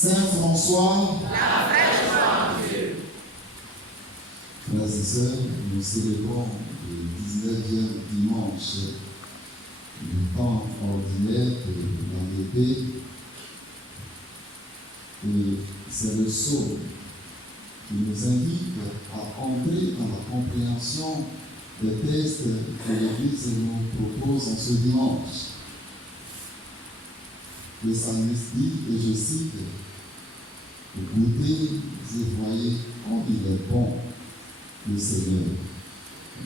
Saint François, la fraîche en Dieu. Frères et sœurs, nous célébrons le 19e dimanche du temps ordinaire de l'année B. Et c'est le psaume qui nous invite à entrer dans la compréhension des textes que l'Église nous propose en ce dimanche. Le psalmiste dit, et je cite, « Goûtez et voyez comme il est bon, le Seigneur.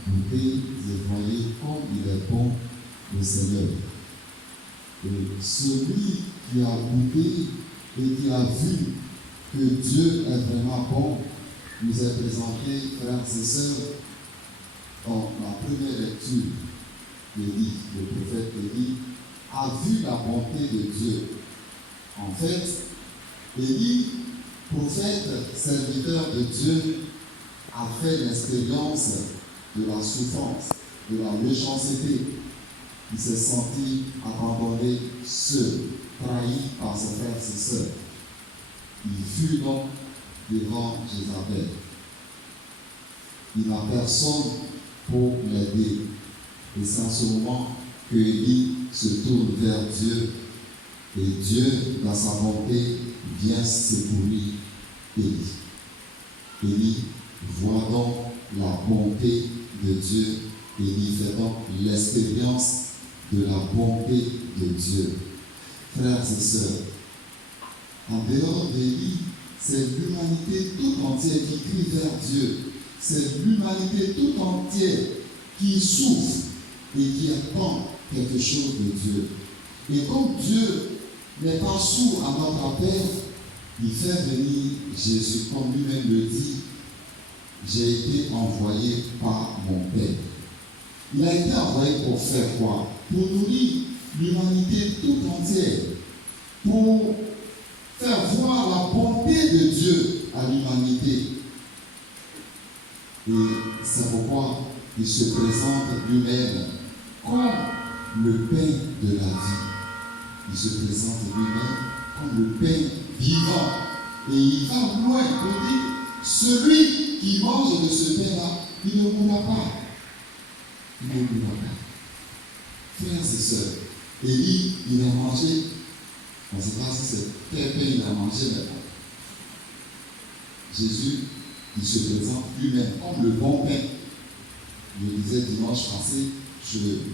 Goûtez et voyez comme il est bon, le Seigneur. » Et celui qui a goûté et qui a vu que Dieu est vraiment bon, nous est présenté, frères et sœurs, dans la première lecture d'Élie. Le prophète Élie a vu la bonté de Dieu. En fait, Élie, prophète, serviteur de Dieu, a fait l'expérience de la souffrance, de la méchanceté. Il s'est senti abandonné, seul, trahi par ses frères et sœurs. Il fut donc devant Jézabel. Il n'a personne pour l'aider. Et c'est en ce moment que Élie se tourne vers Dieu. Et Dieu, dans sa bonté, vient secourir Élie. Élie voit donc la bonté de Dieu. Élie fait donc l'expérience de la bonté de Dieu. Frères et sœurs, en dehors d'Élie, c'est l'humanité tout entière qui crie vers Dieu. C'est l'humanité tout entière qui souffre et qui attend quelque chose de Dieu. Et comme Dieu n'est pas sourd à notre appel, il fait venir Jésus, comme lui-même le dit, « J'ai été envoyé par mon Père ». Il a été envoyé pour faire quoi? Pour nourrir l'humanité tout entière, pour faire voir la bonté de Dieu à l'humanité. Et c'est pourquoi il se présente lui-même comme le pain de la vie. Il se présente lui-même comme le pain vivant. Et il va loin pour dire, celui qui mange de ce pain-là, il ne mourra pas. Il ne mourra pas. Frères et sœurs, Élie, il a mangé, on ne sait pas si c'est quel pain il a mangé, mais bon. Jésus, il se présente lui-même comme le bon pain. Je le disais dimanche passé,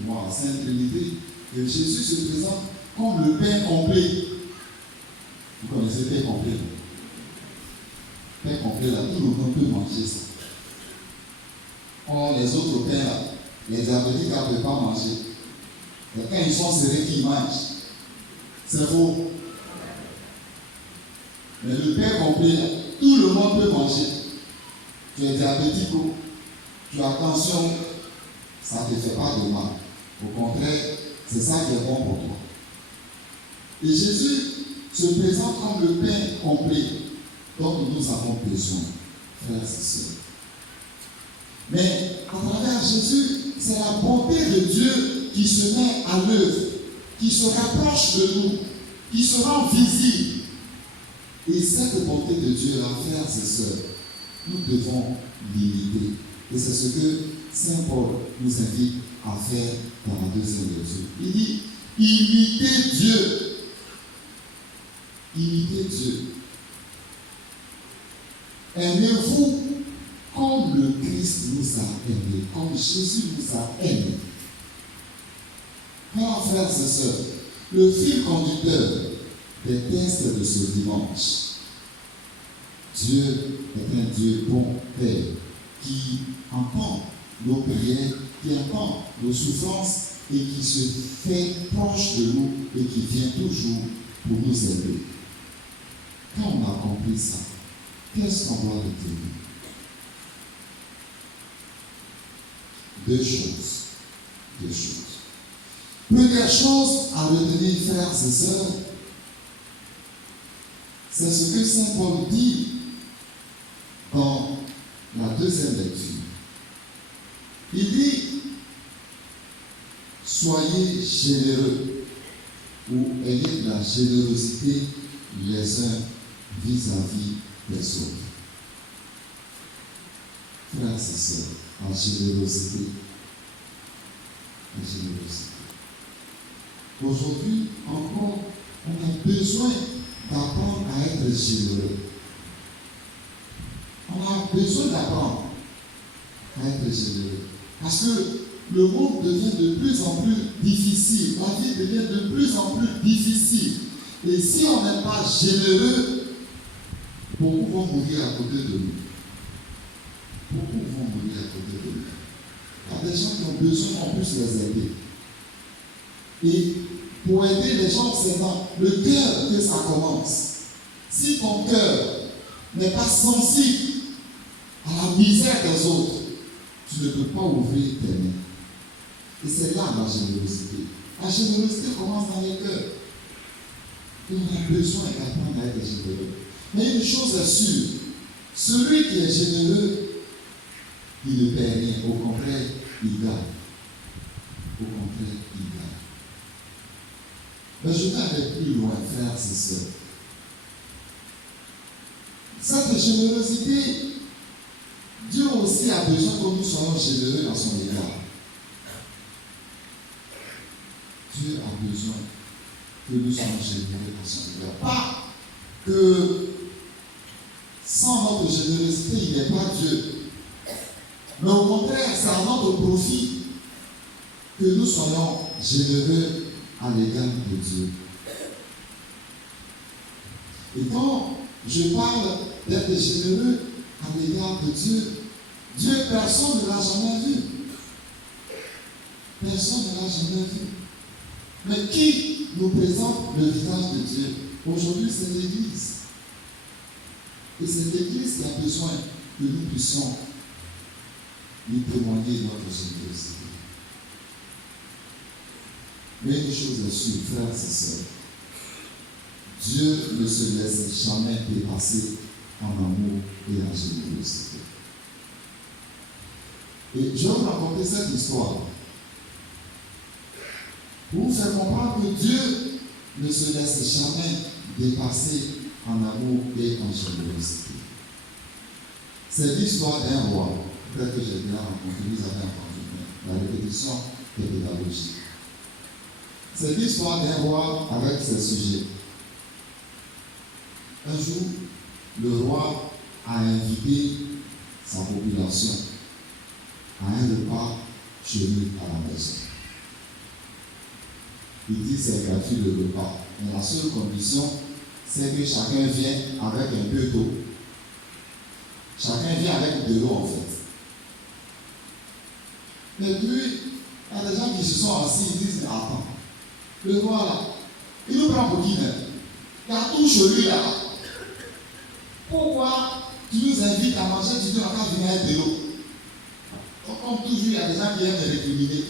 moi à Sainte-Trinité, que Jésus se présente comme le pain complet. Vous connaissez le pain complet? Le pain complet, là, tout le monde peut manger ça. Or, les autres pains, là, les diabétiques ne peuvent pas manger. Et quand ils sont serrés, qu'ils mangent. C'est faux. Mais le pain complet, là, tout le monde peut manger. Tu es diabétique, tu as tension, ça ne te fait pas de mal. Au contraire, c'est ça qui est bon pour toi. Et Jésus se présente comme le pain complet dont nous avons besoin, frères et sœurs. Mais à travers Jésus, c'est la bonté de Dieu qui se met à l'œuvre, qui se rapproche de nous, qui se rend visible. Et cette bonté de Dieu, là, frères et sœurs, nous devons l'imiter. Et c'est ce que Saint Paul nous invite à faire dans la deuxième lecture. Il dit, imitez Dieu. Imitez Dieu. Aimez-vous comme le Christ nous a aimés, comme Jésus nous a aimés. Alors, frères et sœurs, le fil conducteur des textes de ce dimanche, Dieu est un Dieu bon Père qui entend nos prières, qui entend nos souffrances et qui se fait proche de nous et qui vient toujours pour nous aider. Quand on a compris ça, qu'est-ce qu'on doit retenir? Deux choses. Première chose à retenir, frères et sœurs, c'est ce que Saint Paul dit dans la deuxième lecture. Il dit, soyez généreux ou ayez de la générosité les uns vis-à-vis des autres. Frères et sœurs, en générosité. En générosité. Aujourd'hui, encore, on a besoin d'apprendre à être généreux. On a besoin d'apprendre à être généreux. Parce que le monde devient de plus en plus difficile. La vie devient de plus en plus difficile. Et si on n'est pas généreux, beaucoup vont mourir à côté de nous. Beaucoup vont mourir à côté de nous. Il y a des gens qui ont besoin qu'on puisse les aider. Et pour aider les gens, c'est dans le cœur que ça commence. Si ton cœur n'est pas sensible à la misère des autres, tu ne peux pas ouvrir tes mains. Et c'est là la générosité. La générosité commence dans les cœurs. Et on a besoin d'apprendre à être généreux. Mais une chose est sûre, celui qui est généreux, il ne perd rien. Au contraire, il gagne. Au contraire, il gagne. Mais je vais aller plus loin, frères et sœurs. Cette générosité, Dieu aussi a besoin que nous soyons généreux à son égard. Dieu a besoin que nous soyons généreux à son égard. Pas que sans notre générosité, il n'est pas Dieu. Mais au contraire, c'est à notre profit que nous soyons généreux à l'égard de Dieu. Et quand je parle d'être généreux à l'égard de Dieu, Dieu, personne ne l'a jamais vu. Personne ne l'a jamais vu. Mais qui nous présente le visage de Dieu? Aujourd'hui, c'est l'Église. Et c'est l'Église qui a besoin que nous puissions lui témoigner notre générosité. Mais une chose est sûre, frères et sœurs, Dieu ne se laisse jamais dépasser en amour et en générosité. Et je vais vous raconter cette histoire pour vous faire comprendre que Dieu ne se laisse jamais dépasser en amour et en générosité. C'est l'histoire d'un roi. Peut-être que j'ai bien rencontré, vous avez entendu la répétition est pédagogique. C'est l'histoire d'un roi avec ses sujets. Un jour, le roi a invité sa population à un repas chez lui à la maison. Il dit c'est gratuit le repas. Mais la seule condition, c'est que chacun vienne avec un peu d'eau. Chacun vient avec de l'eau en fait. Et puis, il y a des gens qui se sont assis, ils disent, attends, le roi là, il nous prend pour qui même? Il y a tout chez lui là. Pourquoi tu nous invites à manger, tu dis, on va venir avec de l'eau? Comme toujours, il y a des gens qui aiment récriminer,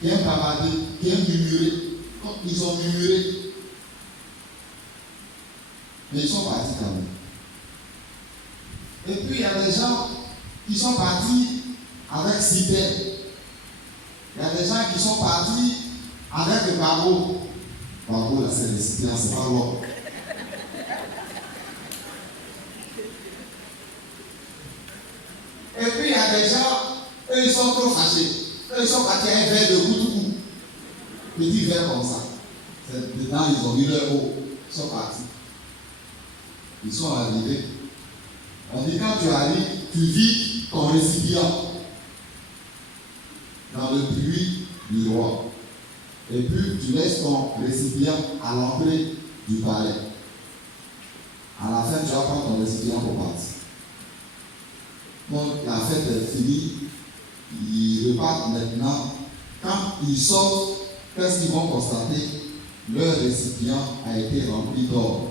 qui aiment bavarder, qui aiment murmurer. Comme ils ont murmuré. Mais ils sont partis quand même. Et puis, il y a des gens qui sont partis avec citerne. Il y a des gens qui sont partis avec le barreau. Barreau, là, c'est le récipient, c'est pas l'or. Et puis, il y a des gens, eux, ils sont trop fâchés. Eux, ils sont partis à un verre de goût. Petit verre comme ça. Dedans, ils ont mis leur eau. Ils sont partis. Ils sont arrivés. On dit, quand tu arrives, tu vides ton récipient dans le puits du roi. Et puis, tu laisses ton récipient à l'entrée du palais. À la fin, tu vas prendre ton récipient pour partir. Donc, la fête est finie. Ils repartent maintenant. Quand ils sortent, qu'est-ce qu'ils vont constater? Leur récipient a été rempli d'or.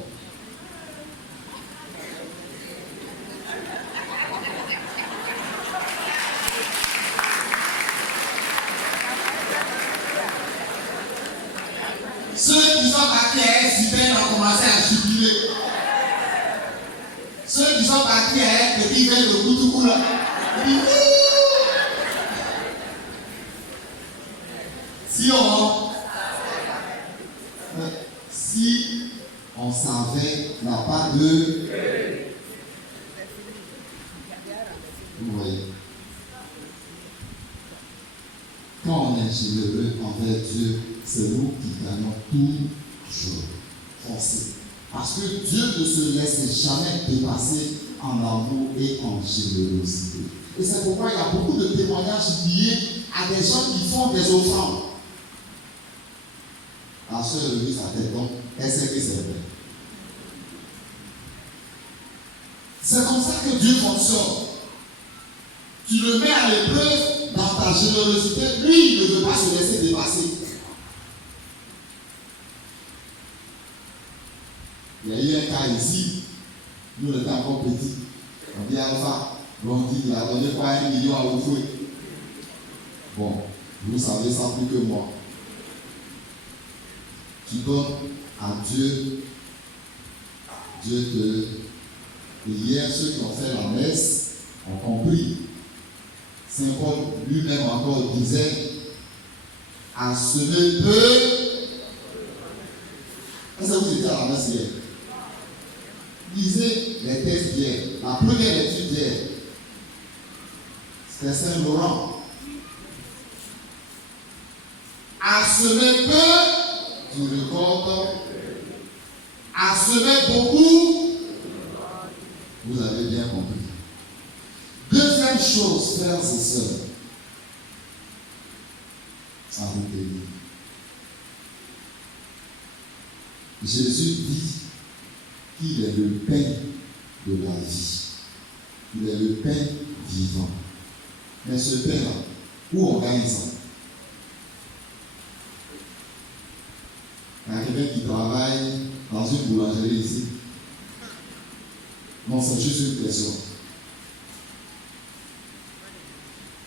Ceux qui sont partis à un citerne ont commencé à jubiler. Ceux qui sont partis à un petit verre de goutoukou là, ils disent si on savait la part de... Vous voyez. Quand on est généreux envers Dieu, c'est nous qui gagnons toujours. Forcé. Parce que Dieu ne se laisse jamais dépasser en amour et en générosité. Et c'est pourquoi il y a beaucoup de témoignages liés à des gens qui font des offrandes. La sœur Louise a tête donc, elle sait que c'est vrai. C'est comme ça que Dieu fonctionne. Tu le mets à l'épreuve dans ta générosité. Lui, il ne veut pas se laisser dépasser. Il y a eu un cas ici. Nous, on était encore petits. On dit Alpha. On dit qu'il a donné quoi 1 million à Oufoué. Bon, vous savez ça plus que moi. Tu donnes à Dieu. Dieu te. Et hier, ceux qui ont fait la messe ont compris. Saint Paul lui-même encore disait à semer peu. Est-ce que vous étiez à la messe hier? Lisez les textes d'hier. La première étude d'hier, c'était Saint Laurent. À semer peu, tu récoltes. À semer beaucoup, vous avez bien compris. Deuxième chose, frères et sœurs, à retenir. Jésus dit qu'il est le pain de la vie. Il est le pain vivant. Mais ce pain-là, où on gagne ça? Il y a quelqu'un qui travaille dans une boulangerie ici. Non, c'est juste une question.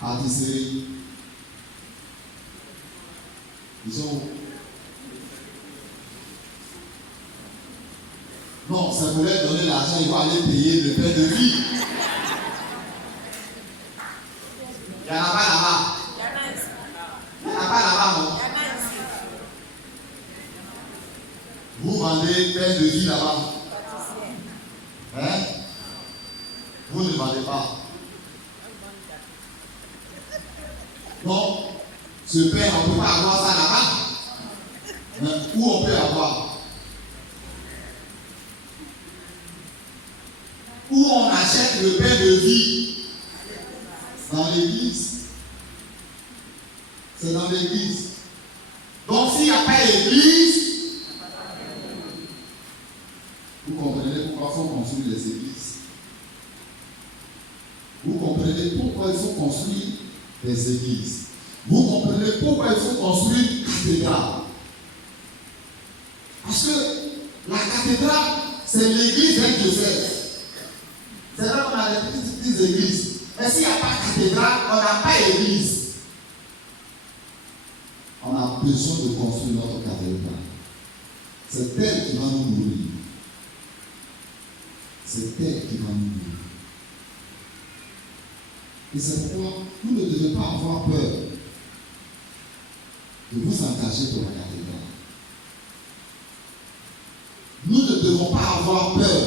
Pâtisserie. Ils ont. Non, ça voulait donner l'argent, il va aller payer le pain de vie. Il n'y en a pas là-bas. Il n'y en a pas là-bas, non? Vous vendez pain de vie là-bas. Hein? Vous ne vendez pas. Non, ce pain, on ne peut pas avoir ça là-bas. Hein? Où on peut avoir? Où on achète le pain de vie? Dans l'église. C'est dans l'église. Donc s'il n'y a pas d'église, vous comprenez pourquoi il faut construire les églises. Vous comprenez pourquoi il faut construire des églises. Vous comprenez pourquoi il faut construire une cathédrale. Parce que la cathédrale, c'est l'église d'un diocèse. C'est vrai qu'on a des petites églises. Mais s'il n'y a pas de cathédrale, on n'a pas d'église. On a besoin de construire notre cathédrale. C'est elle qui va nous nourrir. C'est elle qui va nous nourrir. Et c'est pourquoi vous ne devez pas avoir peur de vous engager pour la cathédrale. Nous ne devons pas avoir peur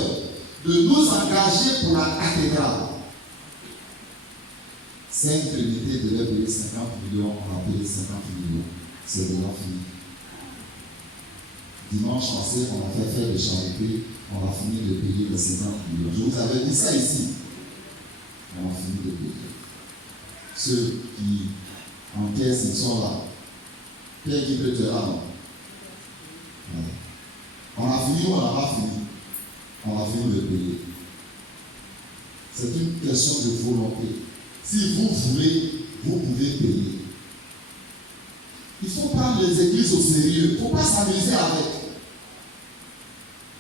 de nous engager pour la cathédrale. Sainte Trinité devait payer 50 millions, on a payé 50 millions. C'est déjà fini. Dimanche passé, on a fait faire de charité, on a fini de payer les 50 millions. Je vous avais dit ça ici. On a fini de payer. Ceux qui encaissent, ils sont là. Pierre qui peut te là, non? Ouais. On a fini ou on n'a pas fini? On a fini de payer. C'est une question de volonté. Si vous voulez, vous pouvez payer. Il faut prendre les églises au sérieux. Il ne faut pas s'amuser avec.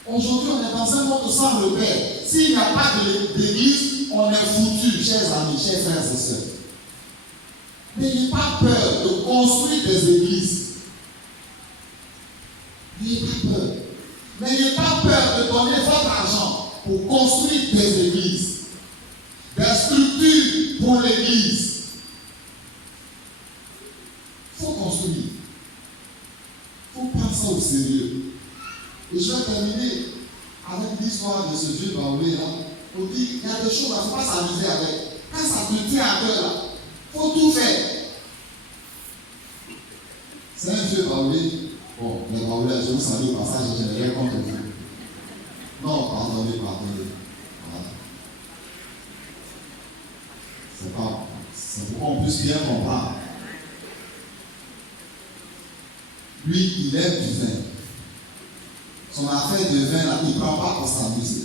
Aujourd'hui, on est dans un monde sans repère. S'il n'y a pas d'église, on est foutu, chers amis, chers frères et sœurs. N'ayez pas peur de construire des églises. N'ayez pas peur. N'ayez pas peur de donner votre argent pour construire des églises, des structures pour l'église. Il faut construire. Il faut prendre ça au sérieux. Et je vais terminer avec l'histoire de ce vieux baoulé là. On dit, il y a des choses, il ne faut pas s'amuser avec. Quand ça te tient à cœur là, il faut tout faire. C'est un vieux baoulé. Bon, les baoulés, je vous salue au passage, je n'ai rien contre vous. Non, pardonnez. Voilà. C'est pour qu'on puisse bien comprendre. Lui, il aime du vin. Son affaire de vin, là, il ne prend pas pour s'amuser.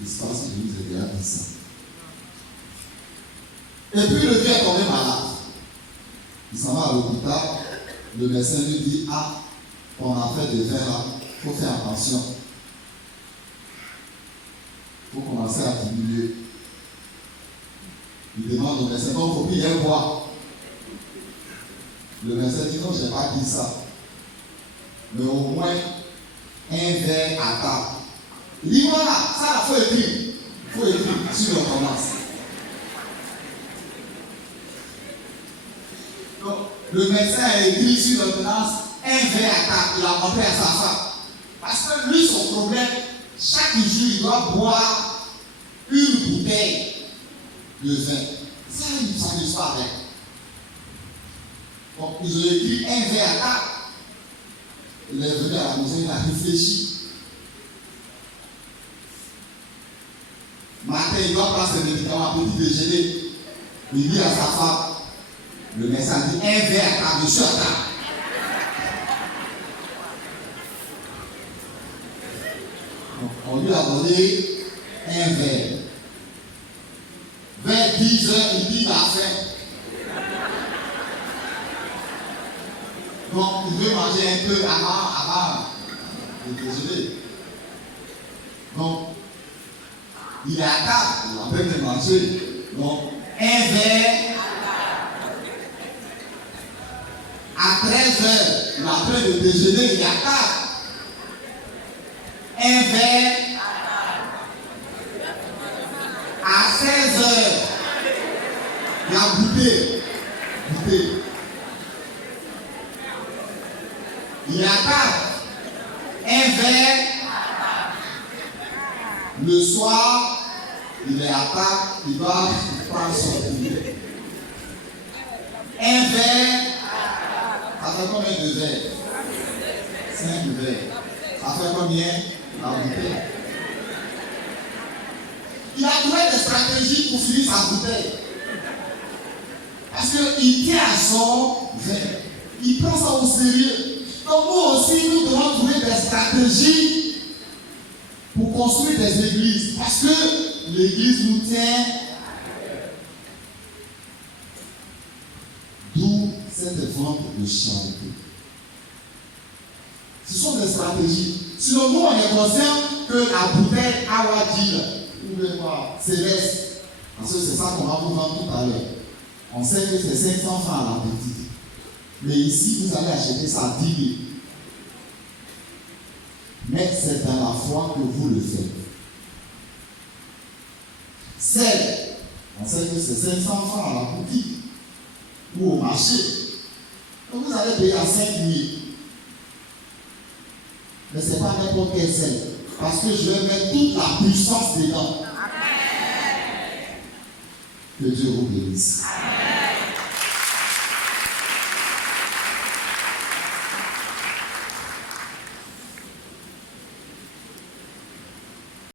Il se passe que je vous ai déjà dit ça. Et puis le vieux est tombé malade. Il s'en va à l'hôpital. Le médecin lui dit, ah, ton affaire de vin, là, il faut faire attention. Il faut commencer à diminuer. Il demande au médecin, non, il faut bien boire. Le médecin dit, non, je n'ai pas dit ça. Mais au moins, un verre à table. Il dit, voilà, ça, il faut écrire. Il faut écrire sur l'ordonnance. Donc, le médecin a écrit sur l'ordonnance un verre à table. Il a montré à sa femme. Parce que lui, son problème, chaque jour, il doit boire une bouteille de vin. Ça, il ne s'amuse pas avec. Donc, ils ont écrit un verre à table. Il est venu à la maison, il a réfléchi. Matin, il doit prendre ses médicaments à petit déjeuner. Il dit à sa femme, le médecin dit un verre à table, je suis à table. Donc, on lui a donné un verre. Vers 10 heures, il dit il a faim. Donc, il veut manger un peu avant le déjeuner. Donc, il est à table, il est en train de manger. Donc, un verre à 13 heures, il est en train de déjeuner, il est à table. Un verre à 16 heures, il a goûté. Il est à table. Un verre. Le soir, il est à table, il va prendre son dîner. Un verre. Ça fait combien de verres? 5 verres. Ça fait combien? La bouteille. Il a trouvé des stratégies pour finir sa bouteille. Parce qu'il tient à son verre. Il prend ça au sérieux. Donc nous aussi, nous devons trouver des stratégies pour construire des églises. Parce que l'église nous tient. D'où cette vente de charité. Ce sont des stratégies. Sinon, nous, on est conscient que la bouteille Awadil, ou bien quoi, céleste, parce que c'est ça qu'on va vous vendre tout à l'heure. On sait que c'est 500 francs à la petite. Mais ici, vous allez acheter ça 10 000. Mais c'est dans la foi que vous le faites. Celle, on sait que c'est 500 francs à la boutique ou au marché. Donc vous allez payer à 5 000. Mais ce n'est pas n'importe quelle celle. Parce que je vais mettre toute la puissance dedans. Que Dieu vous bénisse.